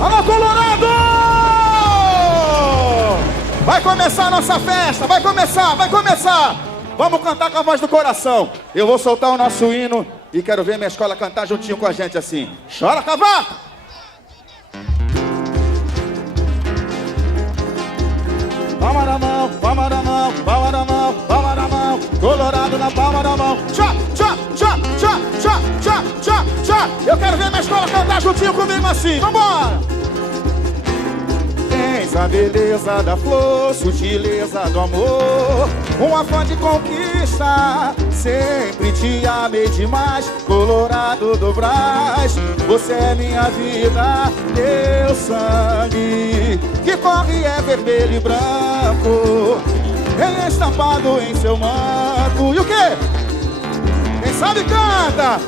Alô, Colorado! Vai começar a nossa festa, vai começar! Vamos cantar com a voz do coração. Eu vou soltar o nosso hino e quero ver minha escola cantar juntinho com a gente assim. Chora, cavaco! Palma na mão, palma na mão, palma na mão, palma na mão. Colorado na palma da mão. Tchá, tchá, tchá, tchá, tchá, tchá, tchá, tchá. Eu quero ver minha escola cantar juntinho comigo assim. Vambora! Tens a beleza da flor, sutileza do amor, um afã de conquista. Sempre te amei demais, Colorado do Brás. Você é minha vida, meu sangue, que corre é vermelho e branco, é estampado em seu manto. E o quê? Quem sabe canta.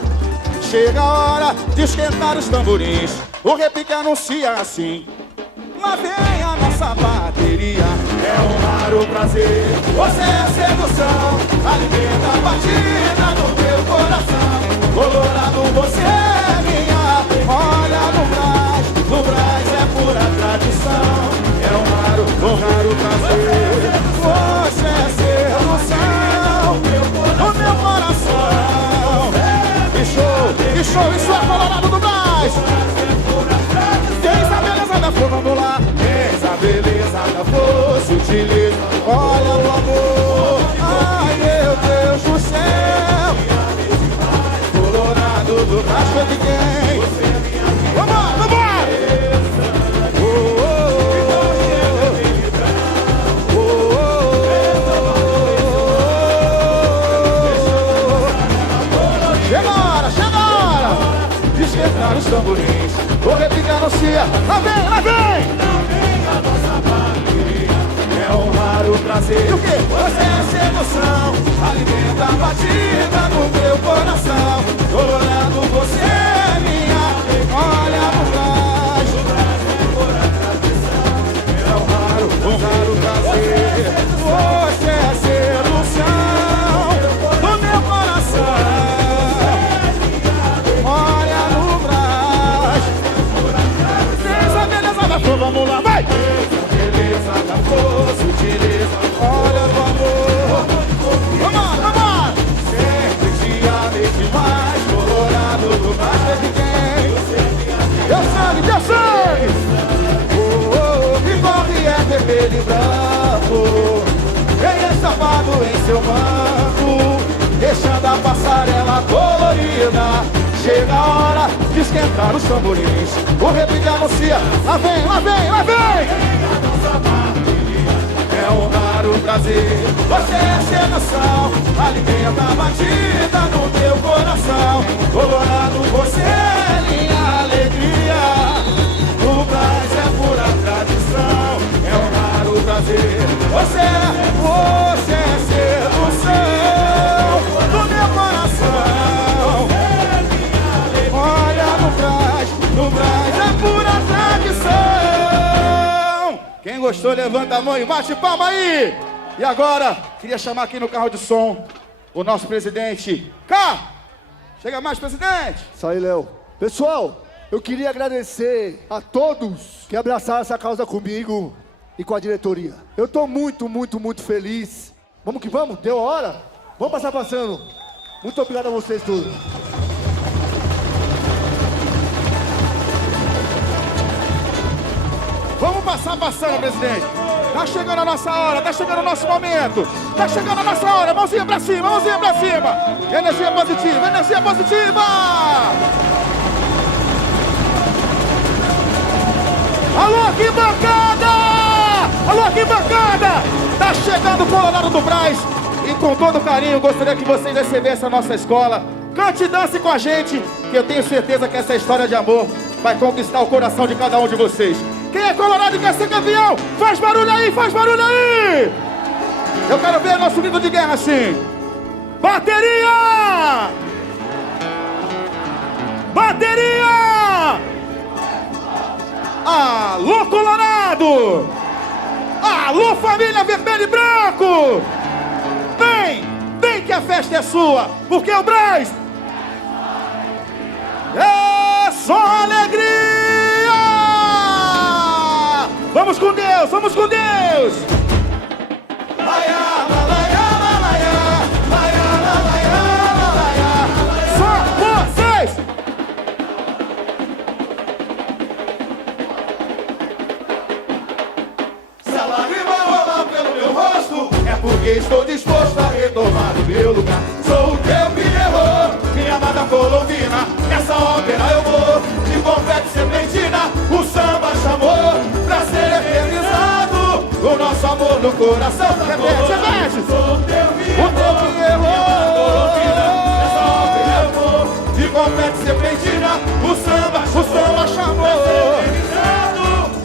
Chega a hora de esquentar os tamborins, o repique anuncia assim. Lá vem a nossa bateria, é um raro prazer. Você é a sedução, alimenta a batida no meu coração. Colorado, você é minha, olha no Brás é pura tradição. É um raro prazer. Você é sedução, no meu coração. Que show, isso é Colorado do Brás. Tens a beleza da flor, vamos lá. Tens a beleza da flor, sutileza, olha o amor. Ai, meu Deus do céu. Colorado do Brás foi de quem? Vambora, vambora. Chega a hora de esquentar os tamborins, o repique anuncia. Lá vem! Lá vem a nossa bateria, é um raro prazer. E o quê? Você é sedução, alimenta a batida no meu coração. Colorado, você é minha, olha no Brás. O Brás é pura tradição, é um raro prazer. Você é sedução do meu coração. Vamos lá, vai! Beleza da flor, sutileza, olha o amor. Vamos! Sempre te amei demais, Colorado do Brás de quem? Teu sangue! Que corre é vermelho e branco, vem estampado em seu manto, deixando a passarela colorida. Chega a hora de esquentar os tamborins, o repique anuncia. Lá vem! É um raro prazer. Você é sedução, alimenta a batida no teu coração. Colorado, você é minha alegria. O Brás é pura tradição, é um raro prazer. Você é sedução do meu coração. No Brás é pura tradição. Quem gostou, levanta a mão e bate palma aí. E agora, queria chamar aqui no carro de som o nosso presidente. Cá! Chega mais, presidente. Isso aí, Léo. Pessoal, eu queria agradecer a todos que abraçaram essa causa comigo e com a diretoria. Eu tô muito feliz. Vamos que vamos? Deu a hora? Vamos passar passando. Muito obrigado a vocês todos. Vamos passar passando, presidente. Tá chegando a nossa hora, tá chegando o nosso momento. Tá chegando a nossa hora, mãozinha pra cima, mãozinha pra cima. Energia positiva, energia positiva. Alô, arquibancada! Alô, arquibancada! Tá chegando o Colorado do Brás. E com todo carinho, gostaria que vocês recebessem a nossa escola. Cante e dance com a gente, que eu tenho certeza que essa história de amor vai conquistar o coração de cada um de vocês. Quem é colorado e quer ser campeão, faz barulho aí, faz barulho aí! Eu quero ver nosso grito de guerra assim. Bateria! Bateria! Alô, Colorado! Alô, família vermelho e branco! Vem que a festa é sua, porque o Brás é só alegria! com Deus, vamos com Deus! Só vocês! Se a lágrima rolar pelo meu rosto, é porque estou disposto a retomar o meu lugar. Sou o teu que errou, minha amada Colombina. Nessa ópera eu vou, de confete serpentina. O samba chamou pra ser eternizado. O nosso amor no coração da Repete! Sou o teu que errou, Colombina. Nessa ópera eu vou, de confete serpentina. O samba chamou pra ser eternizado.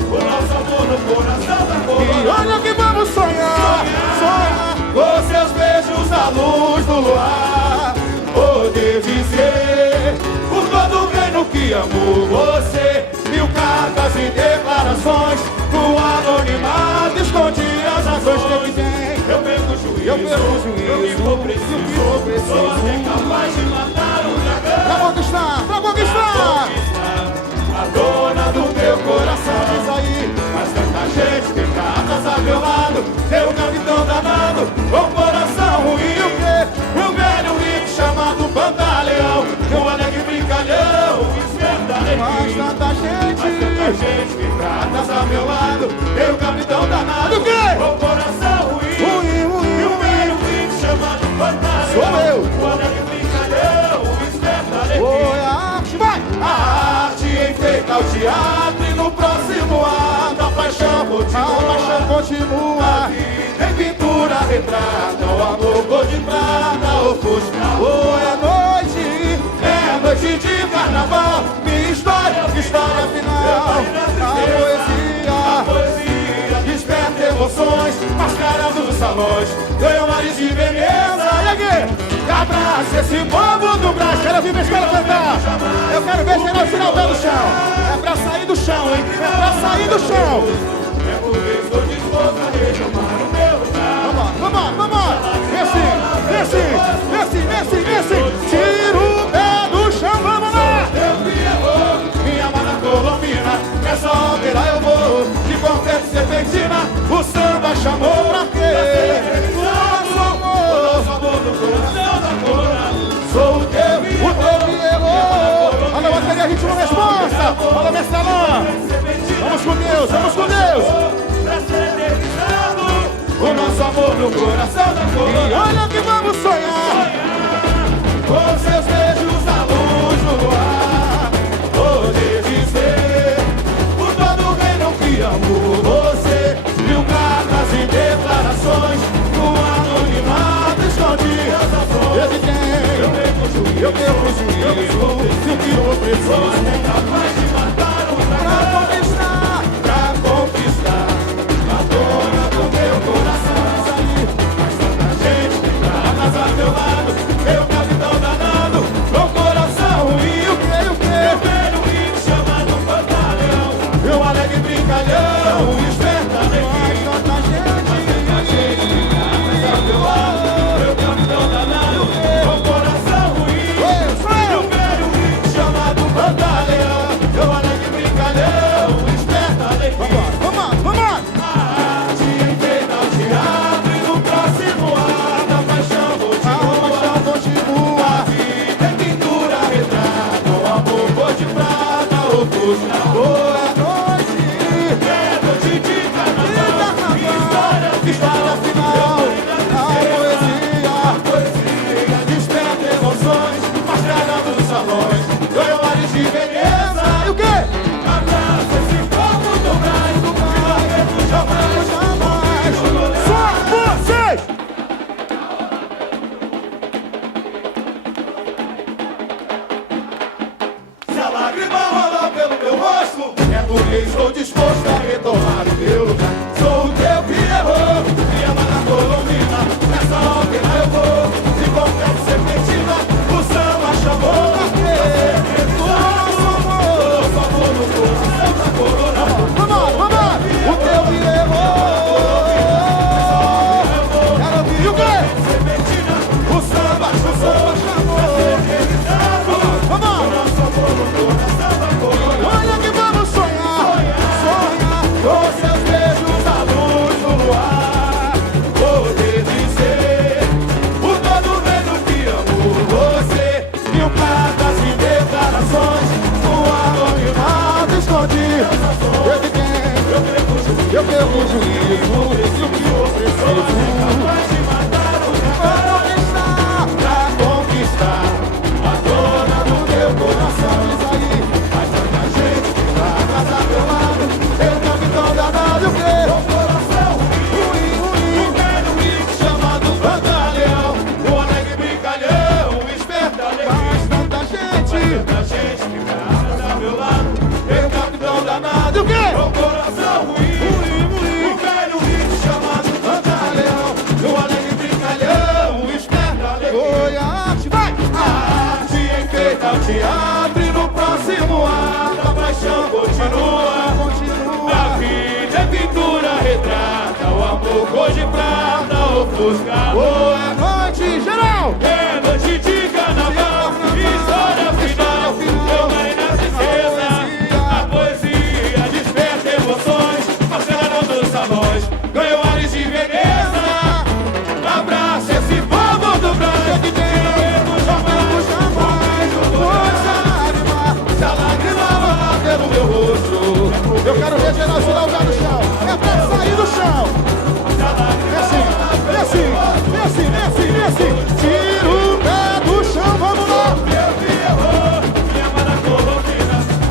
O nosso amor no coração da E olha que vamos sonhar, sonhar. com seus beijos à luz do luar, poder dizer por todo o reino que amo você. Mil cartas e declarações, no anonimato escondi as razões que tem. Eu perco o juízo, eu me for preciso, sou até capaz de matar um dragão. Pra conquistar, pra conquistar! A dona do meu coração diz aí, mas tanta gente tem cartas a meu lado. Eu capitão danado, com coração ruim. O quê? Um velho rico chamado Pantaleão, um alegre brincalhão, Mas tanta gente tem cartas a meu lado. Eu capitão danado, O quê? com coração ruim. E um velho rico chamado Pantaleão, Sou eu. um alegre brincalhão, esperto alegre. Foi a arte, vai! A arte enfeita o teatro e no próximo ato a paixão continua. Em pintura retrata o amor cor de prata ofusca. Hoje é Noite de carnaval, minha história final. A poesia desperta emoções, mascarando os salões, ganhou mares de Veneza. E aqui? Abraça esse povo do Brasil. Quero ouvir minha escola cantar! Eu quero ver geral tirar o pé do chão! É pra sair do chão, hein? É pra sair do chão! É porque estou disposto a retomar o meu lugar. Vamos! Desce! Tira o pé do chão, vamos lá! Eu me errou, minha amada Colombina. Nessa ópera eu vou, de confete serpentina. O samba chamou pra quê? Nosso amor no coração da cora. Sou o teu que errou! Olha a bateria, ritmo, resposta! Olha, mestre Alain! Vamos com Deus! Pra ser eternizado, o nosso amor no coração da E cora. olha que vamos sonhar! Com seus beijos à luz do luar, poder dizer por todo o reino que amo você. Mil cartas e declarações, no anonimato escondi as ações. Ele tem! Eu perco o juízo! Se o que eu preciso É capaz de matar um pra dragão conquistar! pra conquistar a dona do meu coração. Mas tanta gente tem cartas a meu lado, meu capitão danado, com coração ruim. O quê? Eu velho rico chamado Pantaleão, eu alegre brincalhão, esperto alegre. Mas tanta gente! Meu lado, meu capitão danado, com coração ruim. Eu! Eu velho rico chamado Pantaleão, eu alegre brincalhão, esperto alegre. Vamos! A arte enfeita o teatro e no próximo ato a paixão A continua. continua! A vida em pintura retrata o amor cor de prata ofusca. Boa noite! É noite de carnaval, História final! A poesia desperta emoções, mascarando os salões, ganhou mares de Veneza. E o quê? Abraça esse povo do Brasil, que não aguento jamais. Só vocês! Se a lágrima rolar pelo meu rosto, é porque estou disposto a retomar o meu lugar. Sou o teu que errou, minha amada Colombina. Nessa ópera eu vou, de confete serpentina. O samba chamou pra quê? Nosso amor no coração da coroa. Vamos! O teu me errou! Quero ouvir o quê? Serpentina, o samba chamou. Vamos! Nosso amor no coração da coroa. Olha que vamos sonhar! Com seu Eu que tenho, eu perco o juízo. E o que eu preciso pra conquistar a dona do meu coração. Diz aí, mas tanta gente que tá a casa do meu lado. Eu tô que tão danado, o quê? O coração ruim, ruim. O velho rico chamado Pantaleão. O alegre brincalhão, o esperto alegre. Mas tanta gente que tá a casa do meu lado. Eu tô que tão danado, o quê? O coração ruim, ruim, ruim. O velho rico chamado Pantaleão. O alegre brincalhão, o esperto alegre. Oi, a arte, vai! A arte enfeita o teatro e no próximo ato a paixão continua. A vida é pintura, retrata o amor cor de prata, ofusca. Boa noite, geral! É noite de carnaval, história final. Eu caí na tristeza, a poesia desperta emoções. Marcelo dos salões, ganhou ares de Veneza. Abraça esse povo do Brasil que tem jamais, se a lágrima rolar pelo meu rosto. Eu quero ver geral se largar no chão. É pra sair do chão. Vem assim, vem assim, vem assim, vem assim. Tira o pé do chão, vamos lá.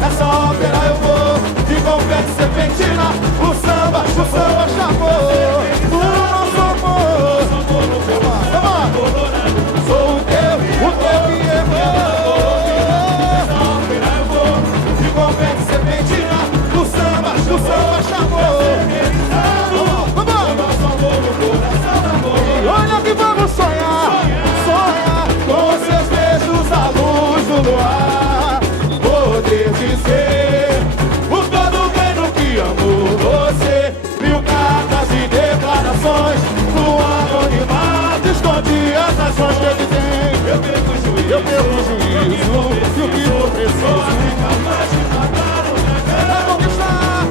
É só ópera eu vou, de confete serpentina. O samba chamou. O nosso amor. Sou o teu que errou. De confete serpentina. O samba chamou. Olha que vamos sonhar, sonhar com seus beijos à luz do luar. Poder dizer por todo o reino que amo você. Mil cartas e declarações no anonimato esconde as ações que ele tem. Eu perco o juízo, e o que eu preciso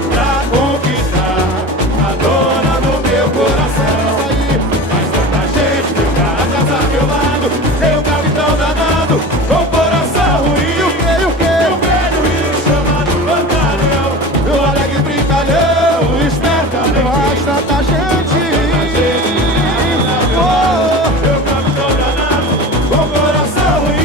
pra conquistar a dona do meu coração. Mas tanta gente que tá a casa do meu lado. Tem um capitão danado com o coração ruim. O que? O velho rico chamado Pantaleão. O alegre brincalhão, o esperto alegre. Mas tanta gente. Meu capitão danado com o coração ruim.